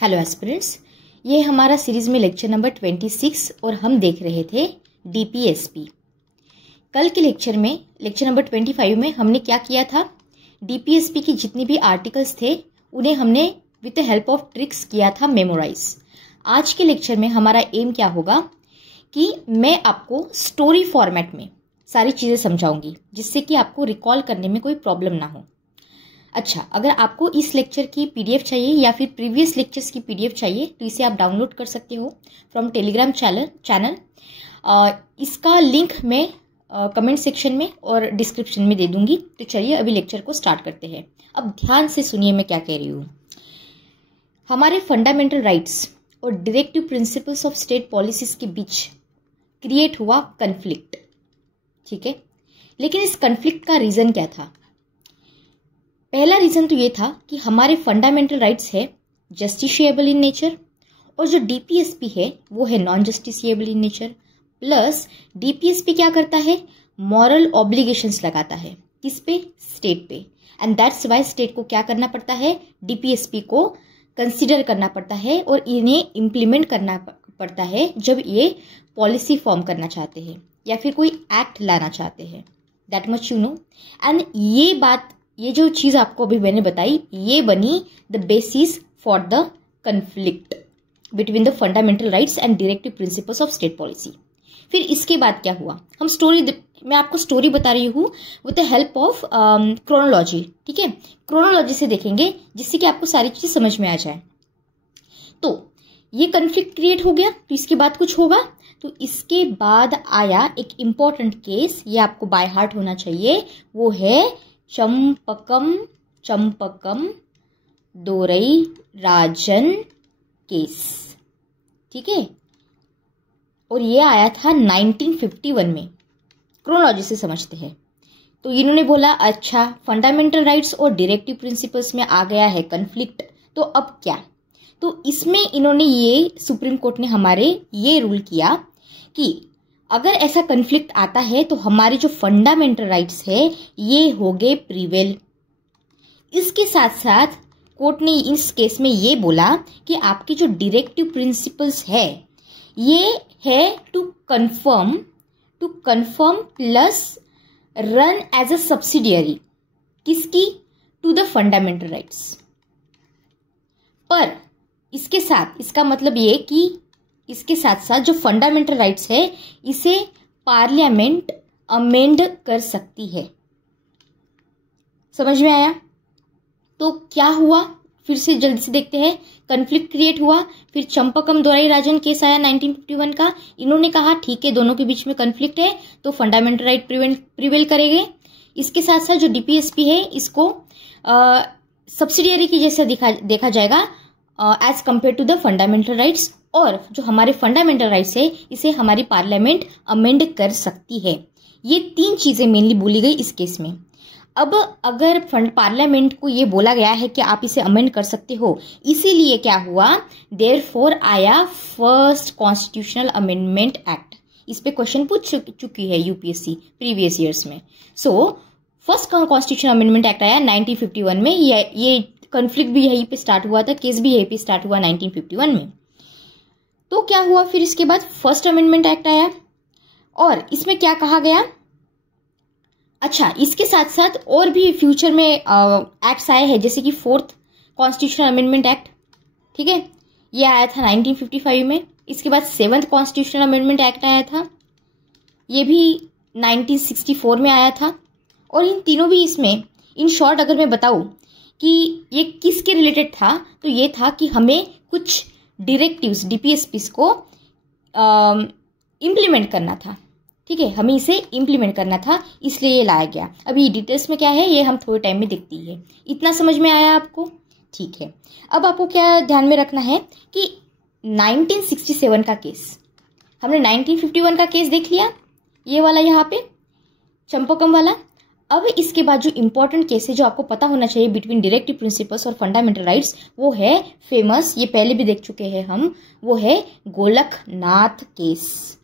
Hello aspirants, ये हमारा series में लेक्चर नंबर 26 और हम देख रहे थे डीपीएसपी। कल के लेक्चर में लेक्चर नंबर 25 में हमने क्या किया था, डीपीएसपी की जितनी भी आर्टिकल्स थे उन्हें हमने with the help of tricks किया था मेमोराइज। आज के लेक्चर में हमारा एम क्या होगा कि मैं आपको स्टोरी फॉर्मेट में सारी चीज़ें समझाऊंगी जिससे कि आपको रिकॉल करने में कोई प्रॉब्लम ना हो। अच्छा, अगर आपको इस लेक्चर की पीडीएफ चाहिए या फिर प्रीवियस लेक्चर्स की पीडीएफ चाहिए तो इसे आप डाउनलोड कर सकते हो फ्रॉम टेलीग्राम चैनल। इसका लिंक मैं कमेंट सेक्शन में और डिस्क्रिप्शन में दे दूंगी। तो चलिए अभी लेक्चर को स्टार्ट करते हैं। अब ध्यान से सुनिए मैं क्या कह रही हूँ। हमारे फंडामेंटल राइट्स और directive principles of state policies के बीच क्रिएट हुआ कन्फ्लिक्ट, ठीक है। लेकिन इस कन्फ्लिक्ट का रीज़न क्या था? पहला रीज़न तो ये था कि हमारे फंडामेंटल राइट्स है जस्टिशिएबल इन नेचर और जो डीपीएसपी है वो है non justiciable in nature. Plus DPSP क्या करता है, मॉरल ऑब्लिगेशंस लगाता है किस पे, स्टेट पे। एंड दैट्स वाई स्टेट को क्या करना पड़ता है, डीपीएसपी को कंसिडर करना पड़ता है और इन्हें इम्प्लीमेंट करना पड़ता है जब ये पॉलिसी फॉर्म करना चाहते हैं या फिर कोई एक्ट लाना चाहते हैं। That much you know. And ये जो चीज़ आपको अभी मैंने बताई ये बनी the basis for the conflict between the fundamental rights and directive principles of state policy. फिर इसके बाद क्या हुआ, मैं आपको स्टोरी बता रही हूँ with the help of chronology, ठीक है। क्रोनोलॉजी से देखेंगे जिससे कि आपको सारी चीज़ समझ में आ जाए। तो ये कन्फ्लिक्ट क्रिएट हो गया, तो इसके बाद कुछ होगा। तो इसके बाद आया एक इम्पॉर्टेंट केस, ये आपको बाय हार्ट होना चाहिए, वो है चंपकम दोरई राजन केस, ठीक है। और ये आया था 1951 में। क्रोनोलॉजी से समझते हैं। तो इन्होंने बोला अच्छा फंडामेंटल राइट्स और डायरेक्टिव प्रिंसिपल्स में आ गया है कन्फ्लिक्ट, तो अब क्या। तो इसमें इन्होंने ये सुप्रीम कोर्ट ने हमारे ये रूल किया कि अगर ऐसा कन्फ्लिक्ट आता है तो हमारे जो फंडामेंटल राइट्स है ये हो गए प्रिवेल। इसके साथ साथ कोर्ट ने इस केस में ये बोला कि आपके जो डायरेक्टिव प्रिंसिपल्स है ये है to confirm plus run as a subsidiary किसकी, टू द फंडामेंटल राइट्स। पर इसके साथ इसका मतलब ये कि इसके साथ साथ जो फंडामेंटल राइट्स है इसे पार्लियामेंट अमेंड कर सकती है। समझ में आया? तो क्या हुआ फिर से जल्दी से देखते हैं। कन्फ्लिक्ट क्रिएट हुआ, फिर चंपकम दोरई राजन केस आया 1951 का। इन्होंने कहा ठीक है दोनों के बीच में कन्फ्लिक्ट है तो फंडामेंटल राइट प्रिवेल करेंगे। इसके साथ साथ जो डीपीएसपी है इसको सब्सिडियरी की जैसे देखा जाएगा as compare to the fundamental rights, और जो हमारे फंडामेंटल राइट्स है इसे हमारी पार्लियामेंट अमेंड कर सकती है। ये तीन चीजें मेनली बोली गई इस केस में। अब अगर पार्लियामेंट को ये बोला गया है कि आप इसे अमेंड कर सकते हो, इसीलिए क्या हुआ, देयरफॉर आया फर्स्ट कॉन्स्टिट्यूशनल अमेंडमेंट एक्ट। इस पे क्वेश्चन पूछ चुकी है यूपीएससी प्रीवियस ईयर्स में। So first constitutional amendment act आया 1951 में। ये कन्फ्लिक्ट भी यहीं पे स्टार्ट हुआ था, केस भी यहीं पे स्टार्ट हुआ 1951 में। तो क्या हुआ फिर इसके बाद फर्स्ट अमेंडमेंट एक्ट आया और इसमें क्या कहा गया। अच्छा, इसके साथ साथ और भी फ्यूचर में एक्ट्स आए हैं जैसे कि फोर्थ कॉन्स्टिट्यूशनल अमेंडमेंट एक्ट, ठीक है, ये आया था 1955 में। इसके बाद सेवंथ कॉन्स्टिट्यूशनल अमेंडमेंट एक्ट आया था, ये भी 1964 में आया था। और इन तीनों भी इसमें इन शॉर्ट अगर मैं बताऊं कि ये किसके रिलेटेड था, तो ये था कि हमें कुछ डायरेक्टिव्स डीपीएसपीस को इम्प्लीमेंट करना था, ठीक है, हमें इसे इम्प्लीमेंट करना था, इसलिए ये लाया गया। अभी डिटेल्स में क्या है ये हम थोड़े टाइम में देखती है। इतना समझ में आया आपको? ठीक है। अब आपको क्या ध्यान में रखना है कि 1967 का केस, हमने 1951 का केस देख लिया, ये वाला यहाँ पे चंपकम वाला। अब इसके बाद जो इंपॉर्टेंट केस है जो आपको पता होना चाहिए बिटवीन डायरेक्टिव प्रिंसिपल्स और फंडामेंटल राइट्स, वो है फेमस, ये पहले भी देख चुके हैं हम, वो है गोलकनाथ केस।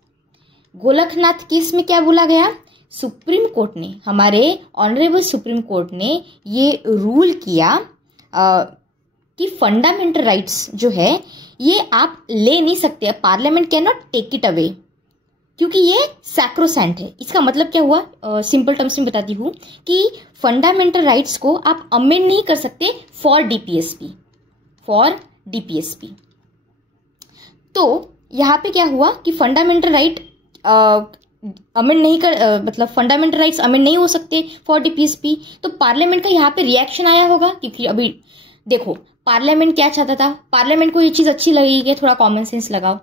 गोलकनाथ केस में क्या बोला गया, सुप्रीम कोर्ट ने, हमारे ऑनरेबल सुप्रीम कोर्ट ने ये रूल किया कि फंडामेंटल राइट्स जो है ये आप ले नहीं सकते, parliament can not take it away, क्योंकि ये सैक्रोसेंट है। इसका मतलब क्या हुआ, सिंपल टर्म्स में बताती हूँ कि फंडामेंटल राइट्स को आप अमेंड नहीं कर सकते फॉर डीपीएसपी। तो यहाँ पे क्या हुआ कि फंडामेंटल राइट अमेंड नहीं कर मतलब फंडामेंटल राइट्स अमेंड नहीं हो सकते फॉर डीपीएसपी। तो पार्लियामेंट का यहाँ पे रिएक्शन आया होगा, क्योंकि अभी देखो पार्लियामेंट क्या चाहता था, पार्लियामेंट को ये चीज अच्छी लगेगी कि थोड़ा कॉमन सेंस लगाओ।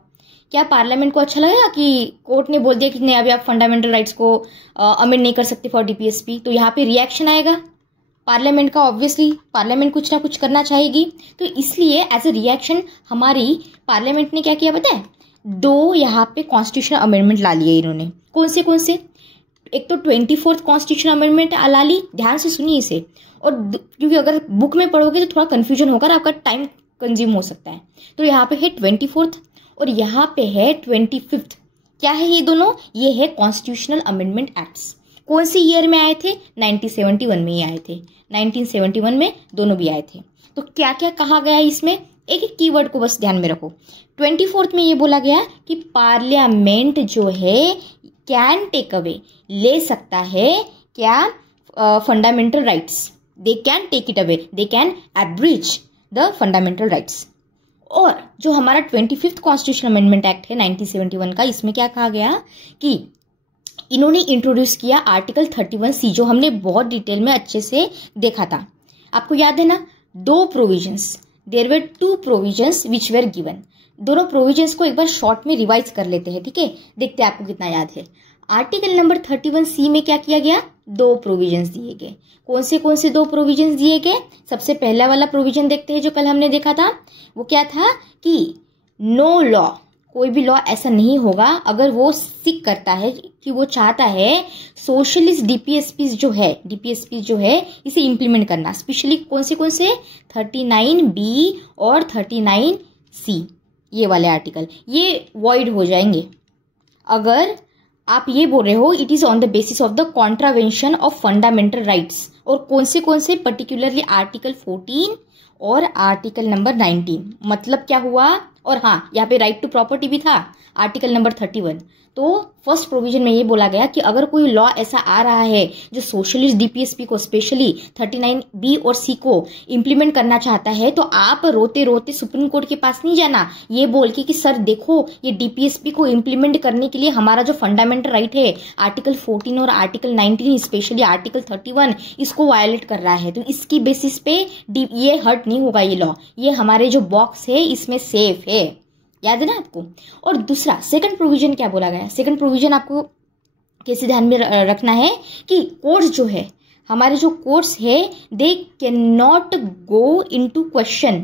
क्या पार्लियामेंट को अच्छा लगेगा कि कोर्ट ने बोल दिया कि नहीं अभी आप फंडामेंटल राइट्स को अमेंड नहीं कर सकते फॉर डीपीएसपी, तो यहाँ पे रिएक्शन आएगा पार्लियामेंट का। ऑब्वियसली पार्लियामेंट कुछ ना कुछ करना चाहेगी, तो इसलिए एज ए रिएक्शन हमारी पार्लियामेंट ने क्या किया पता है, 2 यहाँ पे कॉन्स्टिट्यूशनल अमेंडमेंट ला लिए इन्होंने। कौन से? एक तो 24th कॉन्स्टिट्यूशनल अमेंडमेंट ला ली, ध्यान से सुनिए इसे, और क्योंकि अगर बुक में पढ़ोगे तो थोड़ा कंफ्यूजन होगा, आपका टाइम कंज्यूम हो सकता है। तो यहाँ पे है 24th और यहाँ पे है 25th। क्या है ये दोनों? ये है कॉन्स्टिट्यूशनल अमेंडमेंट एक्ट्स। कौन से ईयर में आए थे? 1971 में ही आए थे, 1971 में दोनों भी आए थे। तो क्या क्या कहा गया इसमें, एक एक कीवर्ड को बस ध्यान में रखो। 24th में ये बोला गया कि पार्लियामेंट जो है कैन टेक अवे, ले सकता है क्या, fundamental rights, they can take it away, they can abridge the fundamental rights. और जो हमारा 25th कॉन्स्टिट्यूशनल अमेंडमेंट एक्ट है 1971 का, इसमें क्या कहा गया कि इन्होंने इंट्रोड्यूस किया आर्टिकल 31C, जो हमने बहुत डिटेल में अच्छे से देखा था। आपको याद है ना, 2 provisions, there were 2 provisions which were given. दोनों प्रोविजंस को एक बार शॉर्ट में रिवाइज कर लेते हैं, ठीक है, देखते हैं आपको कितना याद है। आर्टिकल नंबर 31C में क्या किया गया, 2 प्रोविजंस दिए गए। कौन से 2 प्रोविजंस दिए गए? सबसे पहला वाला प्रोविजन देखते हैं जो कल हमने देखा था। वो क्या था कि नो लॉ, कोई भी लॉ ऐसा नहीं होगा अगर वो सीक करता है कि वो चाहता है सोशलिस्ट डीपीएसपी जो है इसे इम्प्लीमेंट करना। स्पेशली कौन से 39B और 39C, ये वाले आर्टिकल ये वॉइड हो जाएंगे अगर आप ये बोल रहे हो it is on the basis of the contravention of fundamental rights. और कौन से पर्टिकुलरली आर्टिकल 14 और आर्टिकल नंबर 19। मतलब क्या हुआ, और हाँ यहाँ पे राइट टू प्रॉपर्टी भी था, आर्टिकल नंबर 31। तो फर्स्ट प्रोविजन में ये बोला गया कि अगर कोई लॉ ऐसा आ रहा है जो सोशलिस्ट डीपीएसपी को स्पेशली 39B और C को इम्प्लीमेंट करना चाहता है, तो आप रोते रोते सुप्रीम कोर्ट के पास नहीं जाना ये बोल के कि सर देखो ये डीपीएसपी को इम्प्लीमेंट करने के लिए हमारा जो फंडामेंटल राइट है आर्टिकल 14 और आर्टिकल 19 स्पेशली आर्टिकल 31 इसको वायलेट कर रहा है, तो इसकी बेसिस पे ये हर्ट नहीं होगा, ये लॉ, ये हमारे जो बॉक्स है इसमें सेफ है। याद है ना आपको। और दूसरा सेकंड प्रोविजन क्या बोला गया, सेकंड प्रोविजन आपको कैसे ध्यान में रखना है कि कोर्ट्स जो है हमारे जो कोर्ट्स है they can not go into question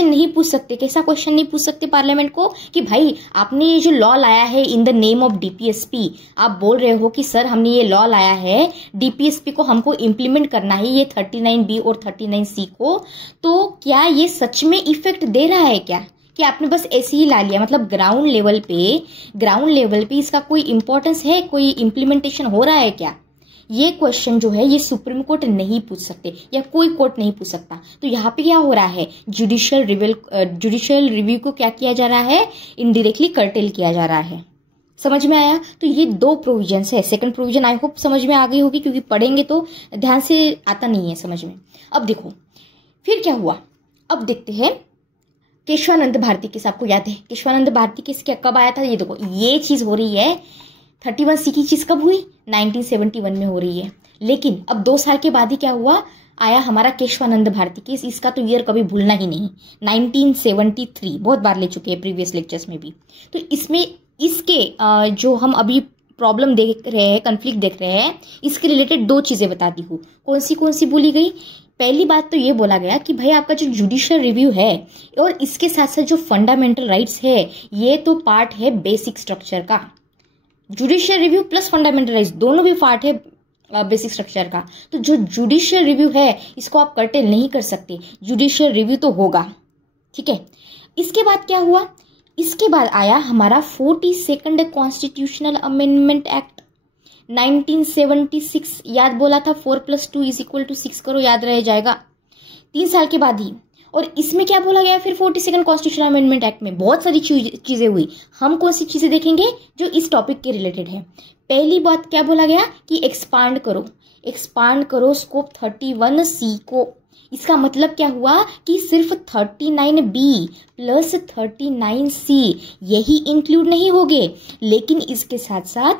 नहीं पूछ सकते। कैसा क्वेश्चन नहीं पूछ सकते पार्लियामेंट को कि भाई आपने ये जो लॉ लाया है in the name of DPSP, आप बोल रहे हो कि सर हमने ये लॉ लाया है डीपीएसपी को हमको इम्प्लीमेंट करना है ये 39B और 39C को, तो क्या ये सच में इफेक्ट दे रहा है क्या, कि आपने बस ऐसे ही ला लिया, मतलब ग्राउंड लेवल पे इसका कोई इंपॉर्टेंस है, कोई इम्प्लीमेंटेशन हो रहा है क्या। ये क्वेश्चन जो है ये सुप्रीम कोर्ट नहीं पूछ सकते या कोई कोर्ट नहीं पूछ सकता। तो यहाँ पे क्या हो रहा है, जुडिशियल रिव्यू को क्या किया जा रहा है, इनडायरेक्टली कर्टेल किया जा रहा है। समझ में आया। तो ये 2 प्रोविजंस है। सेकंड प्रोविजन आई होप समझ में आ गई होगी, क्योंकि पढ़ेंगे तो ध्यान से आता नहीं है समझ में। अब देखो फिर क्या हुआ, अब देखते हैं केशवानंद भारती केस। आपको याद है केशवानंद भारती केस क्या कब आया था, ये देखो ये चीज हो रही है 31C की चीज कब हुई, 1971 में हो रही है। लेकिन अब 2 साल के बाद ही क्या हुआ, आया हमारा केशवानंद भारती केस। इसका तो ईयर कभी भूलना ही नहीं, 1973, बहुत बार ले चुके हैं प्रीवियस लेक्चर्स में भी। तो इसमें इसके जो हम अभी प्रॉब्लम देख रहे हैं, कन्फ्लिक्ट देख रहे हैं, इसके रिलेटेड 2 चीजें बताती हूँ। कौन सी बोली गई, पहली बात तो ये बोला गया कि भाई आपका जो जुडिशियल रिव्यू है और इसके साथ साथ जो फंडामेंटल राइट्स है ये तो पार्ट है बेसिक स्ट्रक्चर का। Judicial review plus fundamental rights दोनों भी पार्ट है बेसिक स्ट्रक्चर का। तो जो जुडिशियल रिव्यू है इसको आप कर्टेल नहीं कर सकते, जुडिशियल रिव्यू तो होगा, ठीक है। इसके बाद क्या हुआ, इसके बाद आया हमारा 42nd कॉन्स्टिट्यूशनल अमेंडमेंट एक्ट 1976। याद बोला था 4 + 2 = 6 करो, याद रह जाएगा। 3 साल के बाद ही। और इसमें क्या बोला गया फिर 42nd कॉन्स्टिट्यूशनल अमेंडमेंट एक्ट में बहुत सारी चीजें हुई। हम कौन सी चीजें देखेंगे जो इस टॉपिक के रिलेटेड है। पहली बात क्या बोला गया कि एक्सपांड करो स्कोप 31C को। इसका मतलब क्या हुआ कि सिर्फ 39B प्लस 39C यही इंक्लूड नहीं होंगे, लेकिन इसके साथ साथ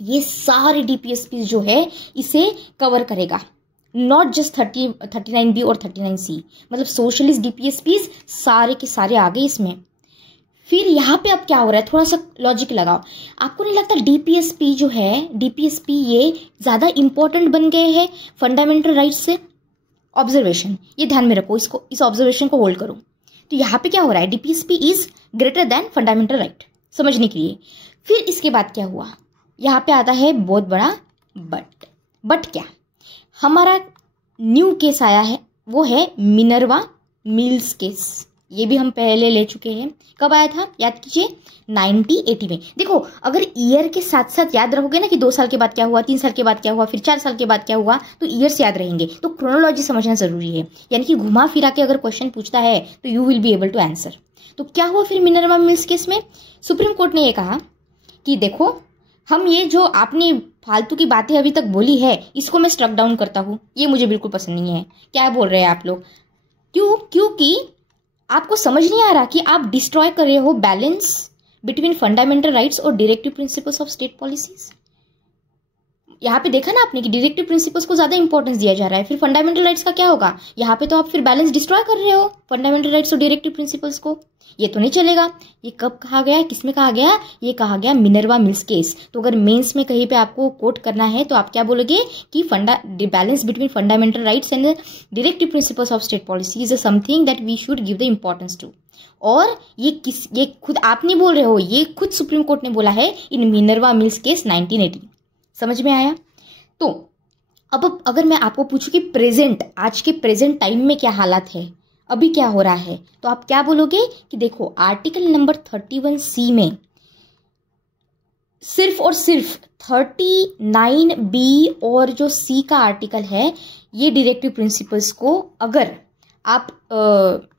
ये सारे DPSP जो है इसे कवर करेगा, नॉट जस्ट 39B और 39C। मतलब सोशलिस्ट DPSPs सारे के सारे आ गए इसमें। फिर यहाँ पे अब क्या हो रहा है, थोड़ा सा लॉजिक लगाओ। आपको नहीं लगता DPSP जो है, DPSP ये ज़्यादा इंपॉर्टेंट बन गए हैं फंडामेंटल राइट्स से? ऑब्जर्वेशन, ये ध्यान में रखो, इसको, इस ऑब्जर्वेशन को होल्ड करो। तो यहाँ पे क्या हो रहा है, DPSP is greater than fundamental right, समझने के लिए। फिर इसके बाद क्या हुआ, यहाँ पे आता है बहुत बड़ा बट क्या, हमारा न्यू केस आया है, वो है मिनर्वा मिल्स केस। ये भी हम पहले ले चुके हैं। कब आया था याद कीजिए, 1980 में। देखो अगर ईयर के साथ साथ याद रखोगे ना कि 2 साल के बाद क्या हुआ, 3 साल के बाद क्या हुआ, फिर 4 साल के बाद क्या हुआ, तो ईयर्स याद रहेंगे। तो क्रोनोलॉजी समझना जरूरी है, यानी कि घुमा फिरा के अगर क्वेश्चन पूछता है तो you will be able to answer. तो क्या हुआ फिर मिनर्वा मिल्स केस में, सुप्रीम कोर्ट ने ये कहा कि देखो हम ये जो आपने फालतू की बातें अभी तक बोली है इसको मैं स्ट्रक डाउन करता हूँ, ये मुझे बिल्कुल पसंद नहीं है। क्या बोल रहे हैं आप लोग, क्योंकि आपको समझ नहीं आ रहा कि आप डिस्ट्रॉय कर रहे हो बैलेंस बिटवीन फंडामेंटल राइट्स और directive principles of state policies. यहाँ पे देखा ना आपने कि डायरेक्टिव प्रिंसिपल्स को ज्यादा इंपॉर्टेंस दिया जा रहा है, फिर फंडामेंटल राइट्स का क्या होगा, यहाँ पे तो आप फिर बैलेंस डिस्ट्रॉय कर रहे हो फंडामेंटल राइट्स और डायरेक्टिव प्रिंसिपल्स को। ये तो नहीं चलेगा। ये कब कहा गया, किसमें कहा गया, ये कहा गया मिनर्वा मिल्स केस। तो अगर मेंस में कहीं पे आपको कोट करना है तो आप क्या बोलोगे कि balance between fundamental rights and directive principles of state policy is something that we should give the importance to. और ये खुद आप नहीं बोल रहे हो, ये खुद सुप्रीम कोर्ट ने बोला है इन मिनर्वा मिल्स केस 1980। समझ में आया। तो अब अगर मैं आपको पूछूं कि प्रेजेंट, आज के प्रेजेंट टाइम में क्या हालात है, अभी क्या हो रहा है, तो आप क्या बोलोगे कि देखो आर्टिकल नंबर 31C में सिर्फ और सिर्फ 39B और जो C का आर्टिकल है, ये डायरेक्टिव प्रिंसिपल्स को अगर आप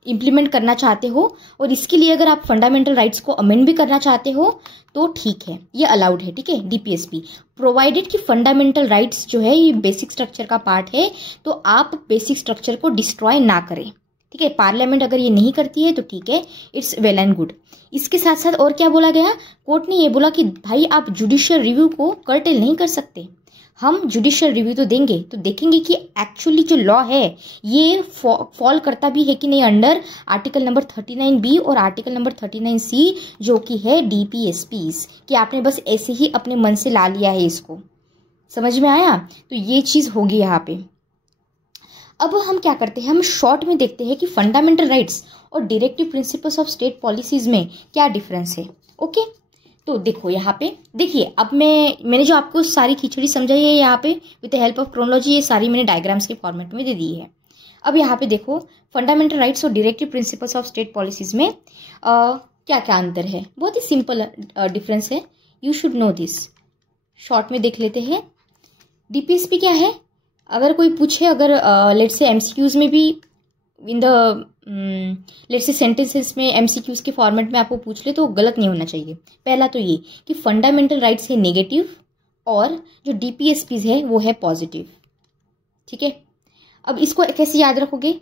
इम्प्लीमेंट करना चाहते हो और इसके लिए अगर आप फंडामेंटल राइट्स को अमेंड भी करना चाहते हो तो ठीक है, ये अलाउड है, ठीक है। DPSP प्रोवाइडेड कि फंडामेंटल राइट्स जो है ये बेसिक स्ट्रक्चर का पार्ट है, तो आप बेसिक स्ट्रक्चर को डिस्ट्रॉय ना करें, ठीक है। पार्लियामेंट अगर ये नहीं करती है तो ठीक है, इट्स वेल एंड गुड। इसके साथ साथ और क्या बोला गया, कोर्ट ने ये बोला कि भाई आप जुडिशियल रिव्यू को कर्टेल नहीं कर सकते। हम जुडिशियल रिव्यू तो देंगे, तो देखेंगे कि एक्चुअली जो लॉ है ये फॉल करता भी है कि नहीं अंडर आर्टिकल नंबर 39B और आर्टिकल नंबर 39C जो कि है DPSPs, कि आपने बस ऐसे ही अपने मन से ला लिया है इसको। समझ में आया। तो ये चीज़ होगी यहाँ पे। अब हम क्या करते हैं, हम शॉर्ट में देखते हैं कि फंडामेंटल राइट्स और directive principles of state policies में क्या डिफरेंस है। ओके, तो देखो यहाँ पे देखिए, अब मैंने जो आपको सारी खिचड़ी समझाई है यहाँ पे with the help of chronology, ये सारी मैंने डायग्राम्स के फॉर्मेट में दे दी है। अब यहाँ पे देखो फंडामेंटल राइट्स और directive principles of state policies में क्या क्या अंतर है। बहुत ही सिंपल डिफरेंस है, you should know this. Short में देख लेते हैं। DPSP क्या है, अगर कोई पूछे, अगर लेट्स से MCQs में भी in the let's say sentences में MCQs के फॉर्मेट में आपको पूछ ले तो गलत नहीं होना चाहिए। पहला तो ये कि फंडामेंटल राइट्स है नेगेटिव और जो DPSPs है वो है पॉजिटिव, ठीक है। अब इसको कैसे याद रखोगे,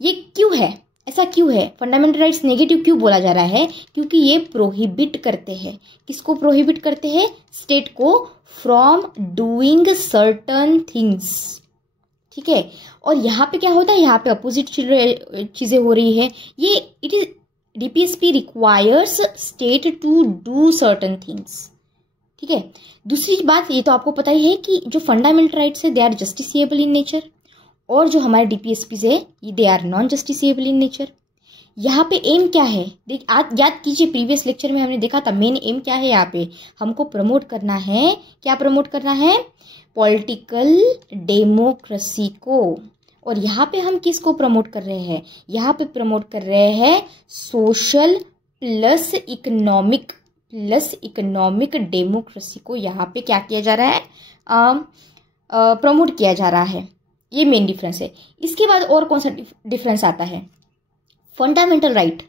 ये क्यों है, ऐसा क्यों है, फंडामेंटल राइट्स नेगेटिव क्यों बोला जा रहा है, क्योंकि ये प्रोहिबिट करते हैं। किसको प्रोहिबिट करते हैं, स्टेट को फ्रॉम डूइंग सर्टन थिंग्स, ठीक है। और यहाँ पे क्या होता है, यहाँ पे अपोजिट चीजें हो रही है। ये it is DPSP requires state to do certain things, ठीक है। दूसरी बात ये तो आपको पता ही है कि जो फंडामेंटल राइट्स है they are justiciable in nature, और जो हमारे DPSPs है they are non justiciable in nature. यहाँ पे एम क्या है, देख याद कीजिए प्रीवियस लेक्चर में हमने देखा था मेन एम क्या है, यहाँ पे हमको प्रमोट करना है, क्या प्रमोट करना है, पॉलिटिकल डेमोक्रेसी को। और यहाँ पे हम किसको प्रमोट कर रहे हैं, यहाँ पे प्रमोट कर रहे हैं सोशल प्लस इकोनॉमिक डेमोक्रेसी को। यहाँ पे क्या किया जा रहा है, प्रमोट किया जा रहा है, ये मेन डिफरेंस है। इसके बाद और कौन सा डिफरेंस आता है, फंडामेंटल राइट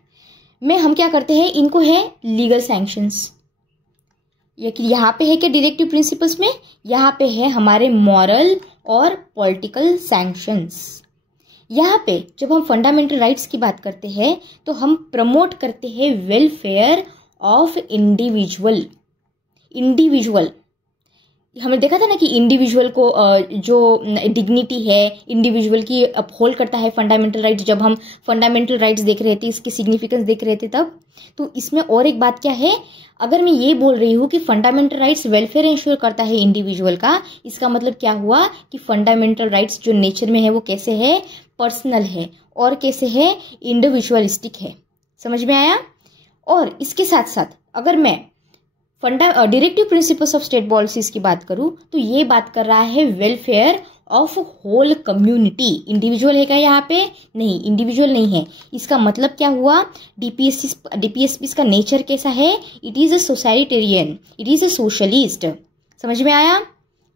में हम क्या करते हैं, इनको है लीगल सैंक्शंस। ये कि यहाँ पे है क्या डायरेक्टिव प्रिंसिपल्स में, यहाँ पे है हमारे मॉरल और पॉलिटिकल सैंक्शंस। यहाँ पे जब हम फंडामेंटल राइट्स की बात करते हैं तो हम प्रमोट करते हैं वेलफेयर ऑफ इंडिविजुअल। हमने देखा था ना कि इंडिविजुअल को जो डिग्निटी है इंडिविजुअल की अपहोल्ड करता है फंडामेंटल राइट्स। जब हम फंडामेंटल राइट्स देख रहे थे, इसकी सिग्निफिकेंस देख रहे थे तब, तो इसमें और एक बात क्या है, अगर मैं ये बोल रही हूँ कि फंडामेंटल राइट्स वेलफेयर इंश्योर करता है इंडिविजुअल का, इसका मतलब क्या हुआ कि फंडामेंटल राइट्स जो नेचर में है वो कैसे है, पर्सनल है और कैसे है, इंडिविजुअलिस्टिक है। समझ में आया। और इसके साथ साथ अगर मैं directive principles of state policies की बात करूं तो ये बात कर रहा है welfare of whole community. Individual है क्या यहाँ पे, नहीं, इंडिविजुअल नहीं है। इसका मतलब क्या हुआ, डीपीएसपी का नेचर कैसा है, it is a societarian, it is a socialist. समझ में आया।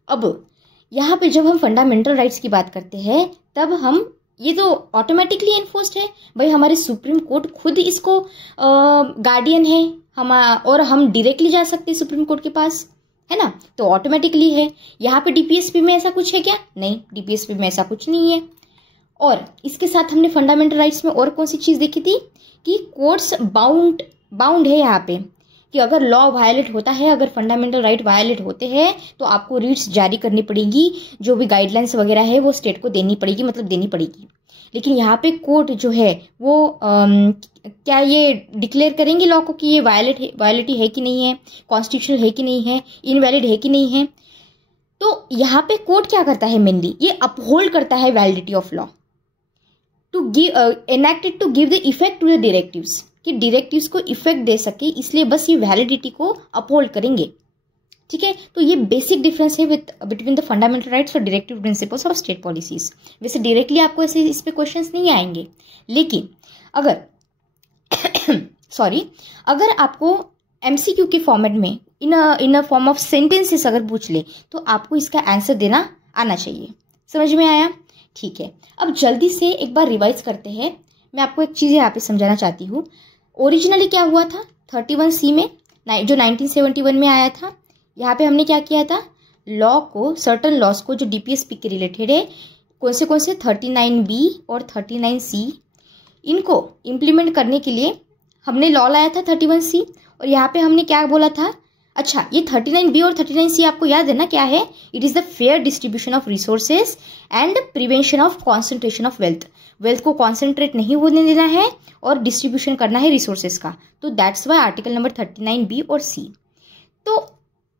अब यहाँ पे जब हम फंडामेंटल राइट्स की बात करते हैं तब हम, ये तो ऑटोमेटिकली एनफोर्स्ड है भाई, हमारे सुप्रीम कोर्ट खुद इसको गार्डियन है हम, और हम डायरेक्टली जा सकते हैं सुप्रीम कोर्ट के पास, है ना, तो ऑटोमेटिकली है। यहाँ पे डीपीएसपी में ऐसा कुछ है क्या, नहीं, डीपीएसपी में ऐसा कुछ नहीं है। और इसके साथ हमने फंडामेंटल राइट्स में और कौन सी चीज देखी थी कि कोर्ट्स बाउंड है यहाँ पे, कि अगर लॉ वायलेट होता है, अगर फंडामेंटल राइट वायलेट होते हैं तो आपको रिट्स जारी करनी पड़ेगी, जो भी गाइडलाइंस वगैरह है वो स्टेट को देनी पड़ेगी, मतलब देनी पड़ेगी। लेकिन यहाँ पे कोर्ट जो है वो क्या ये डिक्लेयर करेंगे लॉ को कि ये वायलेटी है कि नहीं है, कॉन्स्टिट्यूशनल है कि नहीं है, इनवैलिड है कि नहीं है। तो यहाँ पे कोर्ट क्या करता है, मेनली ये अपहोल्ड करता है validity of law, to give enacted to give the effect to the directives, कि डायरेक्टिव्स को इफेक्ट दे सके, इसलिए बस ये वैलिडिटी को अपहोल्ड करेंगे। ठीक है, तो ये बेसिक डिफरेंस है बिटवीन द फंडामेंटल राइट्स और directive principles of state policies. वैसे डायरेक्टली आपको ऐसे इस पे क्वेश्चंस नहीं आएंगे, लेकिन अगर अगर आपको एमसीक्यू के फॉर्मेट में इन अ फॉर्म ऑफ सेंटेंसेस अगर पूछ ले तो आपको इसका आंसर देना आना चाहिए। समझ में आया। ठीक है, अब जल्दी से एक बार रिवाइज करते हैं। मैं आपको एक चीज़ यहाँ पे समझाना चाहती हूँ। ओरिजिनली क्या हुआ था 31C में, जो 1971 में आया था, यहाँ पे हमने क्या किया था, लॉ को, सर्टन लॉज को जो डीपीएसपी के रिलेटेड है, कौन से 39B और 39C, इनको इम्प्लीमेंट करने के लिए हमने लॉ लाया था 31C। और यहाँ पे हमने क्या बोला था, अच्छा ये 39B और 39C आपको याद है ना क्या है, it is the fair distribution of resources and prevention of concentration of wealth. Wealth को कॉन्सेंट्रेट नहीं होने देना है और डिस्ट्रीब्यूशन करना है रिसोर्सेज का, तो that's why article number 39B और C। तो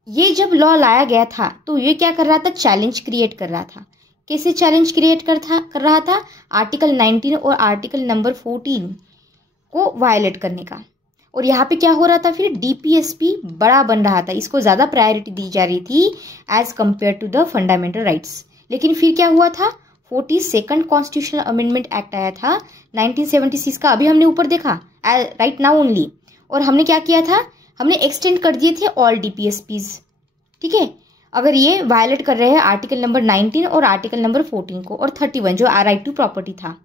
ये जब लॉ लाया गया था तो ये क्या कर रहा था, चैलेंज क्रिएट कर रहा था। कैसे चैलेंज क्रिएट कर रहा था, आर्टिकल 19 और आर्टिकल नंबर 14 को वायलेट करने का। और यहाँ पे क्या हो रहा था, फिर डीपीएसपी बड़ा बन रहा था, इसको ज़्यादा प्रायोरिटी दी जा रही थी as compare to the fundamental rights. लेकिन फिर क्या हुआ था, 42nd कॉन्स्टिट्यूशनल अमेंडमेंट एक्ट आया था 1976 का, अभी हमने ऊपर देखा, राइट नाउ ओनली। और हमने क्या किया था, हमने एक्सटेंड कर दिए थे ऑल डीपीएसपीज। ठीक है, अगर ये वायलेट कर रहे हैं आर्टिकल नंबर 19 और आर्टिकल नंबर 14 को और 31 जो राइट टू प्रॉपर्टी था,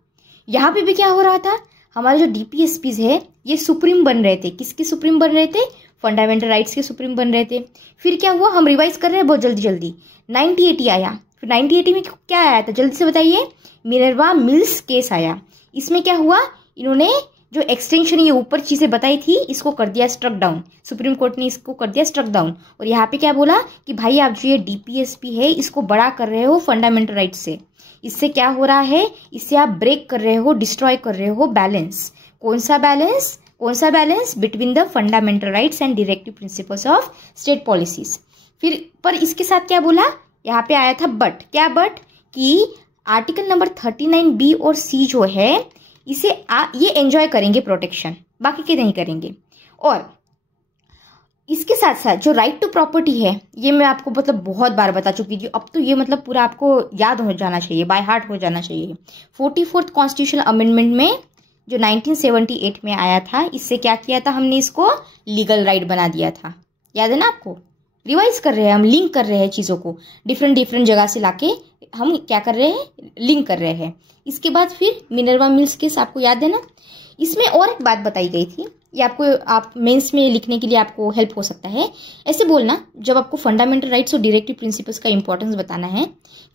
यहाँ पे भी क्या हो रहा था, हमारे जो डीपीएसपीज है ये सुप्रीम बन रहे थे। किसके सुप्रीम बन रहे थे, फंडामेंटल राइट्स के सुप्रीम बन रहे थे। फिर क्या हुआ, हम रिवाइज कर रहे हैं बहुत जल्दी 1980 आया। फिर 1980 में क्या आया था, जल्दी से बताइए, मिनर्वा मिल्स केस आया। इसमें क्या हुआ, इन्होंने जो एक्सटेंशन ये ऊपर चीजें बताई थी इसको कर दिया स्ट्रक डाउन, सुप्रीम कोर्ट ने इसको कर दिया स्ट्रक डाउन। और यहाँ पे क्या बोला कि भाई आप जो ये डीपीएसपी है इसको बड़ा कर रहे हो फंडामेंटल राइट से, इससे क्या हो रहा है, इससे आप ब्रेक कर रहे हो, डिस्ट्रॉय कर रहे हो बैलेंस। कौन सा balance between the fundamental rights and directive principles of state policies. फिर पर इसके साथ क्या बोला, यहाँ पे आया था बट, क्या बट, कि आर्टिकल नंबर 39B और C जो है इसे ये एंजॉय करेंगे प्रोटेक्शन, बाकी के नहीं करेंगे। और इसके साथ साथ जो राइट टू प्रॉपर्टी है, ये मैं आपको मतलब बहुत बार बता चुकी थी, अब तो ये मतलब पूरा आपको याद हो जाना चाहिए, बाय हार्ट हो जाना चाहिए। 44th कॉन्स्टिट्यूशनल अमेंडमेंट में जो 1978 में आया था, इससे क्या किया था, हमने इसको लीगल राइट बना दिया था। याद है ना आपको, रिवाइज कर रहे हैं हम, लिंक कर रहे हैं चीज़ों को, डिफरेंट जगह से लाके हम क्या कर रहे हैं, लिंक कर रहे हैं। इसके बाद फिर मिनर्वा मिल्स केस आपको याद है ना। इसमें और एक बात बताई गई थी, ये आपको आप मेंस में लिखने के लिए आपको हेल्प हो सकता है। ऐसे बोलना जब आपको फंडामेंटल राइट्स और डायरेक्टिव प्रिंसिपल्स का इंपॉर्टेंस बताना है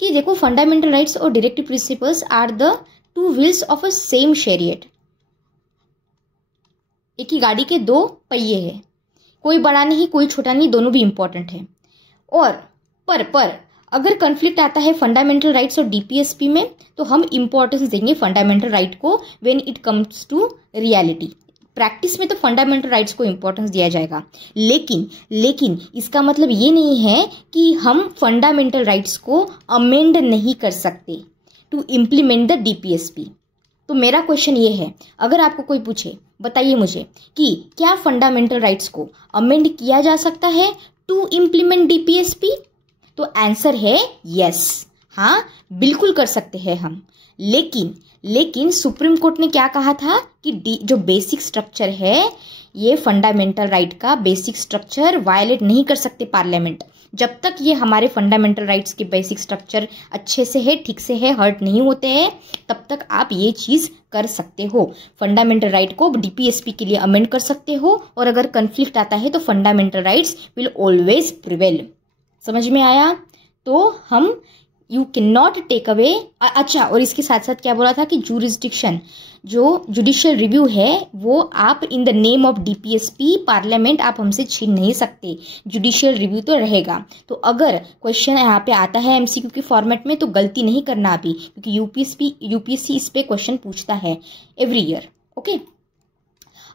कि देखो फंडामेंटल राइट्स और directive principles are the two wheels of a same chariot. एक ही गाड़ी के दो पहिए हैं, कोई बड़ा नहीं कोई छोटा नहीं, दोनों भी इंपॉर्टेंट है। और पर अगर कॉन्फ्लिक्ट आता है फंडामेंटल राइट्स और डीपीएसपी में तो हम इंपॉर्टेंस देंगे फंडामेंटल राइट को when it comes to reality. Practice में तो फंडामेंटल राइट्स को इंपॉर्टेंस दिया जाएगा, लेकिन इसका मतलब ये नहीं है कि हम फंडामेंटल राइट्स को अमेंड नहीं कर सकते टू इम्प्लीमेंट द डीपीएसपी। तो मेरा क्वेश्चन ये है, अगर आपको कोई पूछे बताइए मुझे कि क्या फंडामेंटल राइट्स को अमेंड किया जा सकता है टू इम्प्लीमेंट डीपीएसपी, तो आंसर है यस, हाँ बिल्कुल कर सकते हैं हम। लेकिन सुप्रीम कोर्ट ने क्या कहा था कि जो बेसिक स्ट्रक्चर है ये फंडामेंटल राइट का बेसिक स्ट्रक्चर वायलेट नहीं कर सकते पार्लियामेंट। जब तक ये हमारे फंडामेंटल राइट्स के बेसिक स्ट्रक्चर अच्छे से है, ठीक से है, हर्ट नहीं होते हैं, तब तक आप ये चीज कर सकते हो। फंडामेंटल राइट को डीपीएसपी के लिए अमेंड कर सकते हो और अगर कन्फ्लिक्ट आता है तो fundamental rights will always prevail. समझ में आया? तो हम you can not take away. अच्छा, और इसके साथ साथ क्या बोला था कि जूरिसडिक्शन, जो जुडिशियल रिव्यू है वो आप in the name of DPSP parliament आप हमसे छीन नहीं सकते, जुडिशियल रिव्यू तो रहेगा। तो अगर क्वेश्चन यहाँ पे आता है एमसीक्यू के फॉर्मेट में तो गलती नहीं करना अभी, क्योंकि यूपीएससी इस पे क्वेश्चन पूछता है एवरी ईयर। ओके,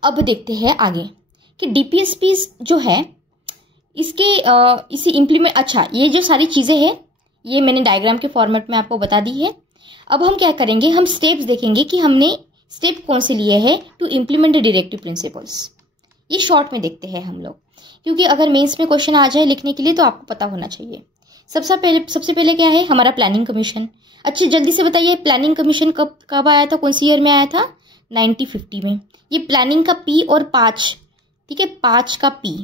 अब देखते हैं आगे कि डीपीएसपी जो है इसके इसी इम्प्लीमेंट, अच्छा ये जो सारी चीज़ें हैं ये मैंने डायग्राम के फॉर्मेट में आपको बता दी है। अब हम क्या करेंगे, हम स्टेप्स देखेंगे कि हमने स्टेप कौन से लिए हैं to implement the directive principles. ये शॉर्ट में देखते हैं हम लोग, क्योंकि अगर मेंस में क्वेश्चन आ जाए लिखने के लिए तो आपको पता होना चाहिए। सबसे पहले क्या है हमारा प्लानिंग कमीशन। अच्छा जल्दी से बताइए, प्लानिंग कमीशन कब आया था, कौन सी ईयर में आया था? 1950 में। ये प्लानिंग का पी और 5, ठीक है, 5 का पी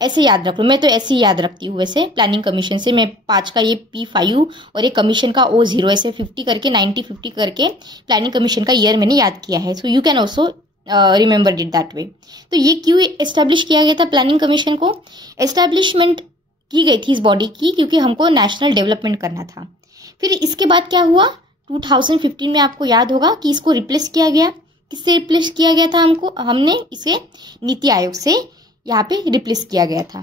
ऐसे याद रख लो, मैं तो ऐसे ही याद रखती हूँ वैसे। प्लानिंग कमीशन से मैं 5 का ये P5 और ये कमीशन का O0 ऐसे 50 करके 90-50 करके प्लानिंग कमीशन का ईयर मैंने याद किया है। So you can also remember it that way. तो ये क्यों एस्टेब्लिश किया गया था प्लानिंग कमीशन को? एस्टेब्लिशमेंट की गई थी इस बॉडी की क्योंकि हमको नेशनल डेवलपमेंट करना था। फिर इसके बाद क्या हुआ, 2015 में आपको याद होगा कि इसको रिप्लेस किया गया। किससे रिप्लेस किया गया था? हमने इसे नीति आयोग से यहाँ पे रिप्लेस किया गया था,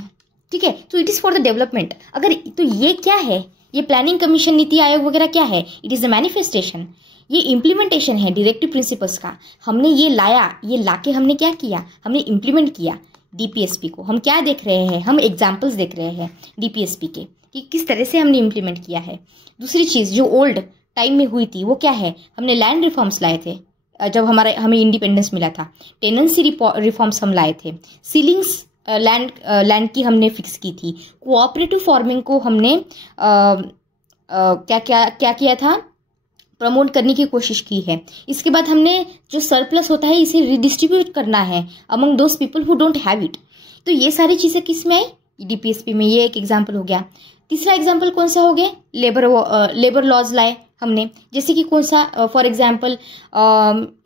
ठीक है। तो it is for the development. अगर तो ये क्या है, ये प्लानिंग कमीशन नीति आयोग वगैरह क्या है? इट इज़ अ मैनिफेस्टेशन, ये इम्प्लीमेंटेशन है डायरेक्टिव प्रिंसिपल्स का। हमने ये लाया, ये लाके हमने क्या किया, हमने इम्प्लीमेंट किया डीपीएसपी को। हम क्या देख रहे हैं, हम एग्जाम्पल्स देख रहे हैं डीपीएसपी के कि किस तरह से हमने इम्प्लीमेंट किया है। दूसरी चीज़ जो ओल्ड टाइम में हुई थी वो क्या है, हमने लैंड रिफॉर्म्स लाए थे जब हमें इंडिपेंडेंस मिला था। टेनेंसी रिफॉर्म्स हम लाए थे, सीलिंग्स लैंड की हमने फिक्स की थी, कोऑपरेटिव फार्मिंग को हमने क्या किया था, प्रमोट करने की कोशिश की है। इसके बाद हमने जो सरप्लस होता है इसे रिडिस्ट्रीब्यूट करना है among those people who don't have it. तो ये सारी चीज़ें किस में आई, डीपीएसपी में। ये एक एग्जाम्पल हो गया। तीसरा एग्जाम्पल कौन सा हो गया, लेबर लॉज लाए हमने, जैसे कि कौन सा, फॉर एग्जाम्पल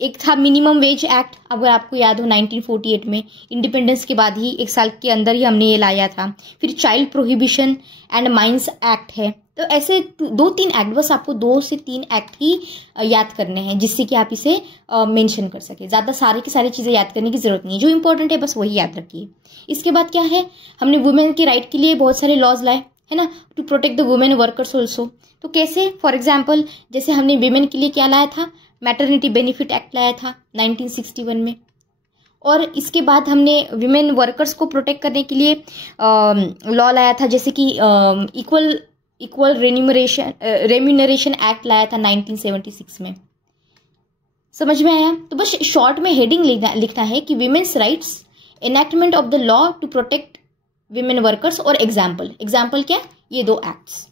एक था मिनिमम वेज एक्ट, अगर आपको याद हो 1948 में, इंडिपेंडेंस के बाद ही 1 साल के अंदर ही हमने ये लाया था। फिर child prohibition and mines act है। तो ऐसे 2-3 एक्ट, बस आपको 2 से 3 एक्ट ही याद करने हैं जिससे कि आप इसे मेंशन कर सके। ज़्यादा सारी की सारी चीज़ें याद करने की जरूरत नहीं है, जो इंपॉर्टेंट है बस वही याद रखिए। इसके बाद क्या है, हमने वुमेन के राइट के लिए बहुत सारे लॉज लाए, है ना, to protect the women workers also. तो कैसे, फॉर एग्जाम्पल जैसे हमने विमेन के लिए क्या लाया था, मैटरनिटी बेनिफिट एक्ट लाया था 1961 में। और इसके बाद हमने विमेन वर्कर्स को प्रोटेक्ट करने के लिए लॉ लाया था, जैसे कि इक्वल रेम्यूनरेशन एक्ट लाया था 1976 में। समझ में आया? तो बस शॉर्ट में हेडिंग लिखना है कि women's rights, enactment of the law to protect women workers और एग्जाम्पल क्या, ये 2 एक्ट्स।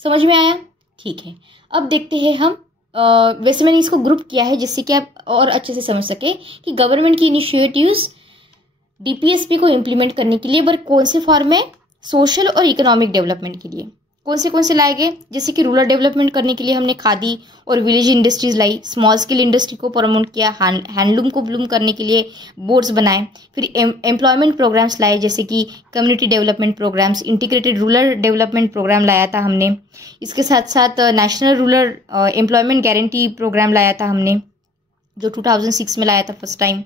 समझ में आया? ठीक है। अब देखते हैं हम, वैसे मैंने इसको ग्रुप किया है जिससे कि आप और अच्छे से समझ सके कि गवर्नमेंट की इनिशिएटिव्स डीपीएसपी को इम्प्लीमेंट करने के लिए, पर कौन से फॉर्म में, सोशल और इकोनॉमिक डेवलपमेंट के लिए। कौन से लाए गए, जैसे कि रूरल डेवलपमेंट करने के लिए हमने खादी और विलेज इंडस्ट्रीज लाई, स्मॉल स्केल इंडस्ट्री को प्रमोट किया, हैंडलूम को ब्लूम करने के लिए बोर्ड्स बनाए, फिर एम्प्लॉयमेंट प्रोग्राम्स लाए जैसे कि community development programmes, integrated rural development programme लाया था हमने। इसके साथ साथ national rural employment guarantee programme लाया था हमने, जो 2006 में लाया था फर्स्ट टाइम।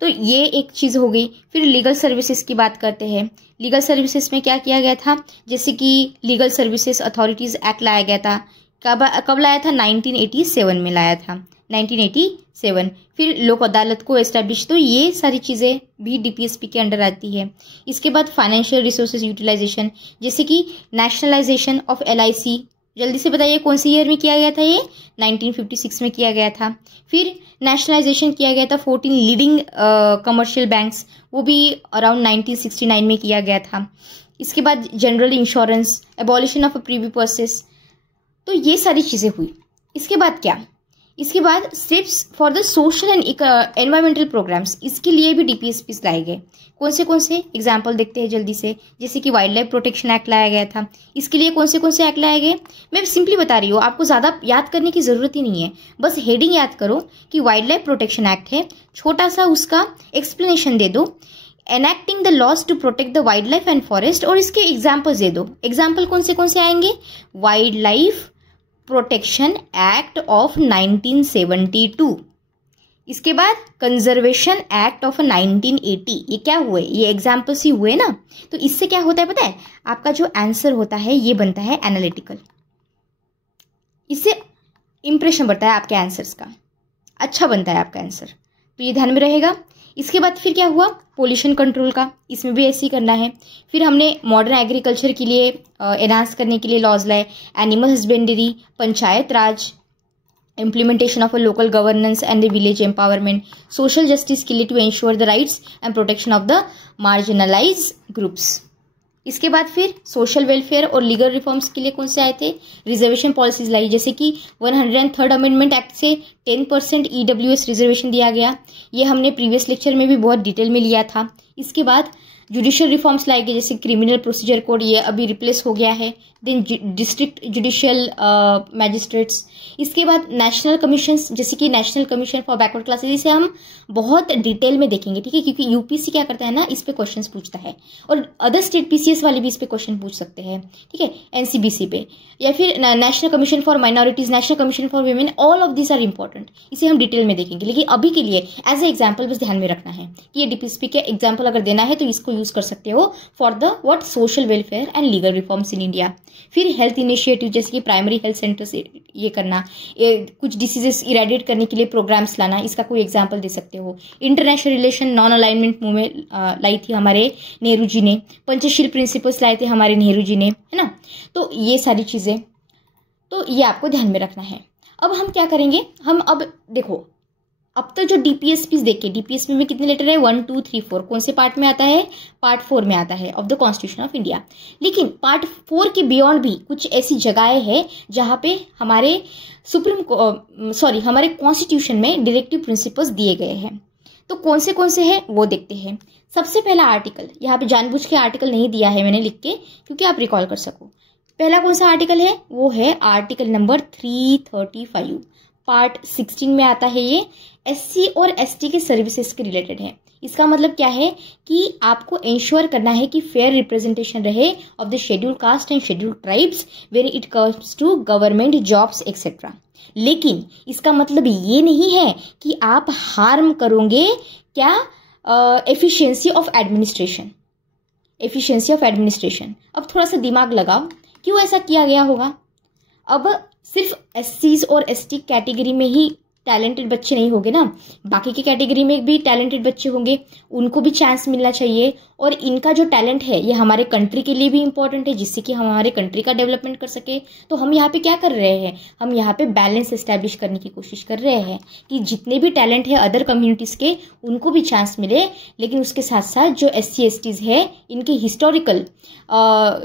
तो ये एक चीज़ हो गई। फिर लीगल सर्विसेज की बात करते हैं। लीगल सर्विसेज में क्या किया गया था, जैसे कि लीगल सर्विसेज अथॉरिटीज़ एक्ट लाया गया था। कब लाया था, 1987 में लाया था, 1987। फिर लोक अदालत को एस्टैब्लिश, तो ये सारी चीज़ें भी डीपीएसपी के अंडर आती है। इसके बाद फाइनेंशियल रिसोर्सेज यूटिलाइजेशन, जैसे कि नेशनलाइजेशन ऑफ एलआईसी, जल्दी से बताइए कौन सी ईयर में किया गया था, ये 1956 में किया गया था। फिर नेशनलाइजेशन किया गया था 14 लीडिंग कमर्शियल बैंक्स, वो भी अराउंड 1969 में किया गया था। इसके बाद general insurance, abolition of Privi purses, तो ये सारी चीज़ें हुई। इसके बाद क्या, इसके बाद steps for the social and environmental programmes, इसके लिए भी डीपीएसपीस लाए गए। कौन से एग्जाम्पल देखते हैं जल्दी से, जैसे कि वाइल्ड लाइफ प्रोटेक्शन एक्ट लाया गया था। इसके लिए कौन से एक्ट लाए गए, मैं सिंपली बता रही हूँ, आपको ज़्यादा याद करने की ज़रूरत ही नहीं है, बस हेडिंग याद करो कि वाइल्ड लाइफ प्रोटेक्शन एक्ट है, छोटा सा उसका एक्सप्लेनेशन दे दो, enacting the laws to protect the wildlife and forest, और इसके एग्जाम्पल्स दे दो। एग्जाम्पल कौन से आएंगे, wildlife protection act of 1972, इसके बाद कंजर्वेशन एक्ट ऑफ 1980। ये क्या हुए, ये एग्जाम्पल्स ही हुए ना। तो इससे क्या होता है पता है, आपका जो आंसर होता है ये बनता है एनालिटिकल, इससे इंप्रेशन बढ़ता है आपके आंसर्स का, अच्छा बनता है आपका आंसर, तो ये ध्यान में रहेगा। इसके बाद फिर क्या हुआ, पोल्यूशन कंट्रोल का, इसमें भी ऐसे ही करना है। फिर हमने मॉडर्न एग्रीकल्चर के लिए एनहांस करने के लिए लॉज लाए, animal husbandry, panchayat Raj, implementation of a local governance and the village empowerment, social justice के लिए to ensure the rights and protection of the marginalized groups। इसके बाद फिर सोशल वेलफेयर और लीगल रिफॉर्म्स के लिए कौन से आए थे, रिजर्वेशन पॉलिसीज लाई, जैसे कि 103rd अमेंडमेंट एक्ट से 10% EWS रिजर्वेशन दिया गया, ये हमने प्रीवियस लेक्चर में भी बहुत डिटेल में लिया था। इसके बाद जुडिशियल रिफॉर्म्स लाए गए, जैसे क्रिमिनल प्रोसीजर कोड, ये अभी रिप्लेस हो गया है, देन डिस्ट्रिक्ट जुडिशियल मैजिस्ट्रेट्स। इसके बाद नेशनल कमीशंस, जैसे कि national commission for backward classes, इसे हम बहुत डिटेल में देखेंगे, ठीक है, क्योंकि यूपीसी क्या करता है ना, इस पे क्वेश्चंस पूछता है, और अदर स्टेट पीसीएस वाले भी इस पे क्वेश्चन पूछ सकते हैं, ठीक है, एनसीबीसी पे, या फिर national commission for minorities, national commission for women, all of this are important, इसे हम डिटेल में देखेंगे। लेकिन अभी के लिए एज ए एग्जाम्पल बस ध्यान में रखना है कि ये डीपीएसपी के एग्जाम्पल अगर देना है तो इसको यूज कर सकते हो for the what, social welfare and legal reforms in India. फिर हेल्थ इनिशिएटिव, जैसे कि प्राइमरी हेल्थ सेंटर्स ये करना, कुछ डिसीजेस इरेडिएट करने के लिए प्रोग्राम्स लाना, इसका कोई एग्जाम्पल दे सकते हो। International relation non alignment movement लाई थी हमारे नेहरू जी ने, पंचशील प्रिंसिपल्स लाए थे हमारे नेहरू जी ने, है ना। तो ये सारी चीजें, तो ये आपको ध्यान में रखना है। अब हम क्या करेंगे, हम अब देखो, अब तो जो डीपीएसपी देखे, डीपीएसपी में कितने लेटर है, 1 2 3 4, कौन से पार्ट में आता है, पार्ट 4 में आता है of the constitution of India. लेकिन पार्ट 4 के बियॉन्ड भी कुछ ऐसी जगहें हैं जहाँ पे हमारे हमारे कॉन्स्टिट्यूशन में डायरेक्टिव प्रिंसिपल्स दिए गए हैं। तो कौन से हैं वो देखते हैं। सबसे पहला आर्टिकल, यहाँ पे जानबूझ के आर्टिकल नहीं दिया है मैंने लिख के, क्योंकि आप रिकॉल कर सको। पहला कौन सा आर्टिकल है, वो है आर्टिकल नंबर 335, पार्ट 16 में आता है। ये एससी और एसटी के सर्विसेज के रिलेटेड है। इसका मतलब क्या है कि आपको इंश्योर करना है कि फेयर रिप्रेजेंटेशन रहे of the schedule caste and schedule tribes when it comes to government jobs etcetera. लेकिन इसका मतलब ये नहीं है कि आप हार्म करोगे क्या, efficiency of administration, efficiency of administration. अब थोड़ा सा दिमाग लगाओ, क्यों ऐसा किया गया होगा। अब सिर्फ एससीज और एसटी कैटेगरी में ही टैलेंटेड बच्चे नहीं होंगे ना, बाकी की कैटेगरी में भी टैलेंटेड बच्चे होंगे, उनको भी चांस मिलना चाहिए। और इनका जो टैलेंट है ये हमारे कंट्री के लिए भी इंपॉर्टेंट है, जिससे कि हम हमारे कंट्री का डेवलपमेंट कर सके। तो हम यहाँ पे क्या कर रहे हैं, हम यहाँ पे बैलेंस एस्टैब्लिश करने की कोशिश कर रहे हैं कि जितने भी टैलेंट है अदर कम्युनिटीज़ के, उनको भी चांस मिले। लेकिन उसके साथ साथ जो SC STs है, इनके हिस्टोरिकल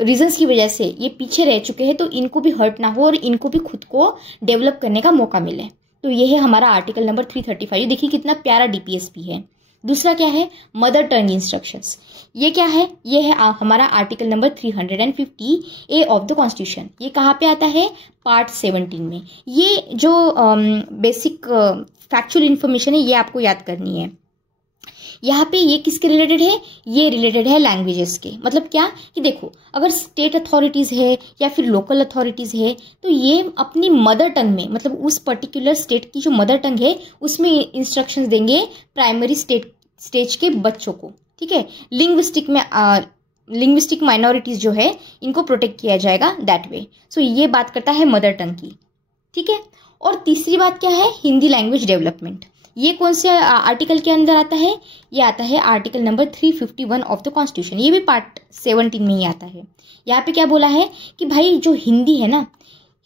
रीजंस की वजह से ये पीछे रह चुके हैं, तो इनको भी हर्ट ना हो और इनको भी खुद को डेवलप करने का मौका मिले। तो ये है हमारा आर्टिकल नंबर 335। देखिए कितना प्यारा डीपीएसपी है, दूसरा क्या है, मदर टंग इंस्ट्रक्शंस। ये क्या है, ये है हमारा article number 350A of the constitution. ये कहाँ पे आता है, पार्ट 17 में। ये जो बेसिक फैक्चुअल इंफॉर्मेशन है ये आपको याद करनी है। यहाँ पे ये किसके रिलेटेड है, ये रिलेटेड है लैंग्वेजेस के। मतलब क्या कि देखो, अगर स्टेट अथॉरिटीज है या फिर लोकल अथॉरिटीज है तो ये अपनी मदर टंग में, मतलब उस पर्टिकुलर स्टेट की जो मदर टंग है उसमें इंस्ट्रक्शंस देंगे प्राइमरी स्टेज के बच्चों को। ठीक है, लिंग्विस्टिक माइनॉरिटीज जो है इनको प्रोटेक्ट किया जाएगा दैट वे। सो ये बात करता है मदर टंग की। ठीक है, और तीसरी बात क्या है, हिंदी लैंग्वेज डेवलपमेंट। ये कौन से आर्टिकल के अंदर आता है, ये आता है article number 351 of the constitution. ये भी पार्ट 17 में ही आता है। यहाँ पे क्या बोला है कि भाई जो हिंदी है ना,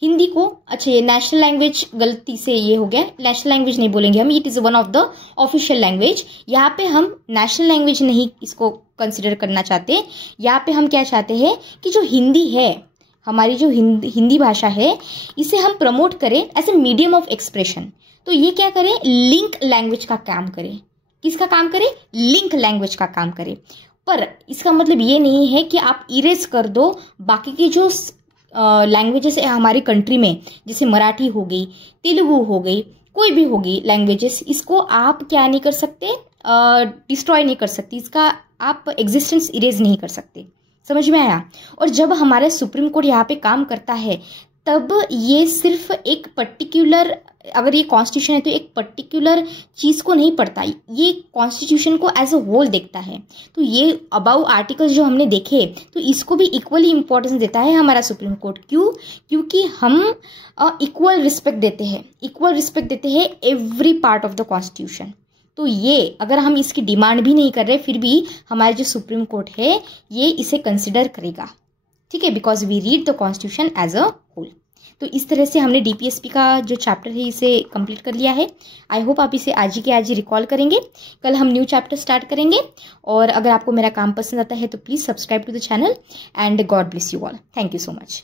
हिंदी को, अच्छा ये नेशनल लैंग्वेज, गलती से ये हो गया, नेशनल लैंग्वेज नहीं बोलेंगे हम, it is one of the official language. यहाँ पे हम नेशनल लैंग्वेज नहीं इसको कंसिडर करना चाहते। यहाँ पे हम क्या चाहते हैं कि जो हिंदी है, हमारी जो हिंदी भाषा है, इसे हम प्रमोट करें as a medium of expression. तो ये क्या करें, लिंक लैंग्वेज का काम करें। किसका काम करें, लिंक लैंग्वेज का काम करें। पर इसका मतलब ये नहीं है कि आप इरेज कर दो बाकी की जो लैंग्वेजेस है हमारी कंट्री में, जैसे मराठी हो गई, तेलुगु हो गई, कोई भी होगी लैंग्वेजेस, इसको आप क्या नहीं कर सकते, डिस्ट्रॉय नहीं कर सकते, इसका आप एग्जिस्टेंस इरेज नहीं कर सकते। समझ में आया। और जब हमारे सुप्रीम कोर्ट यहाँ पे काम करता है तब ये सिर्फ एक पर्टिकुलर, अगर ये कॉन्स्टिट्यूशन है तो एक पर्टिकुलर चीज़ को नहीं पढ़ता, ये कॉन्स्टिट्यूशन को एज अ होल देखता है। तो ये अबाउ आर्टिकल्स जो हमने देखे तो इसको भी इक्वली इंपॉर्टेंस देता है हमारा सुप्रीम कोर्ट। क्यों, क्योंकि हम इक्वल रिस्पेक्ट देते हैं every part of the constitution. तो ये अगर हम इसकी डिमांड भी नहीं कर रहे फिर भी हमारे जो सुप्रीम कोर्ट है ये इसे कंसिडर करेगा। ठीक है, because we read the constitution as a whole. तो इस तरह से हमने डीपीएसपी का जो चैप्टर है इसे कंप्लीट कर लिया है। आई होप आप इसे आज ही रिकॉल करेंगे। कल हम न्यू चैप्टर स्टार्ट करेंगे। और अगर आपको मेरा काम पसंद आता है तो please subscribe to the channel and God bless you all. Thank you so much.